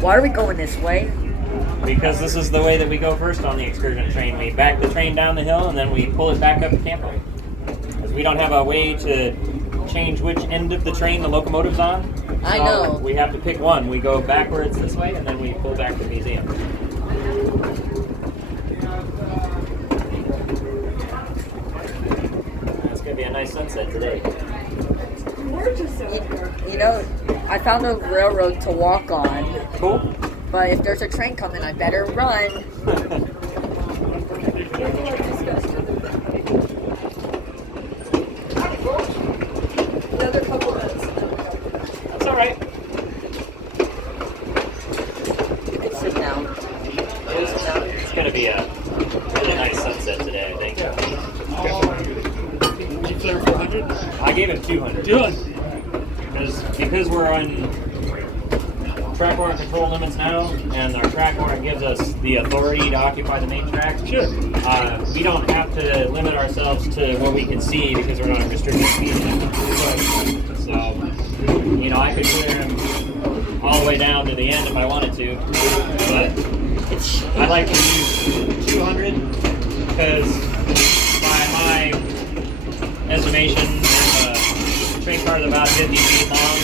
Why are we going this way? Because this is the way that we go first on the excursion train. We back the train down the hill and then we pull it back up to Campo. Because we don't have a way to change which end of the train the locomotive's on. So I know. we have to pick one. We go backwards this way and then we pull back to the museum. It's going to be a nice sunset today. You know, I found a railroad to walk on. Cool. But if there's a train coming, I better run. Another couple minutes. That's all right. You can sit down. It's going to be a really nice sunset today, I think. You clear for 100? I gave him 200. 200. Because we're on track warrant control limits now, and our track warrant gives us the authority to occupy the main track. Sure. We don't have to limit ourselves to what we can see because we're not a restricted speed limit. So, I could clear him all the way down to the end if I wanted to, but I like to use 200 because by my estimation, train car is about 50 feet long.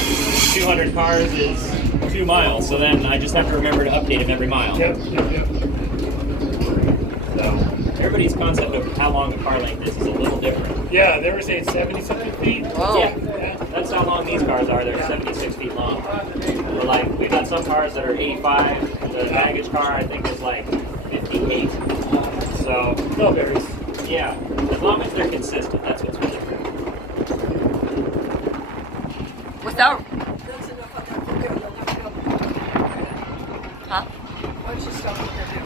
200 cars is 2 miles, so then I just have to remember to update them every mile. Yep. So everybody's concept of how long a car length is a little different. Yeah, they were saying 70-something feet. Wow. Yeah, that's how long these cars are. They're 76 feet long. But we've got some cars that are 85. The baggage car, I think, is 58. So, No berries. yeah, as long as they're consistent, that's what's really important. Without, That's enough on that. Okay, you'll have to go. huh? Why don't you stop over there?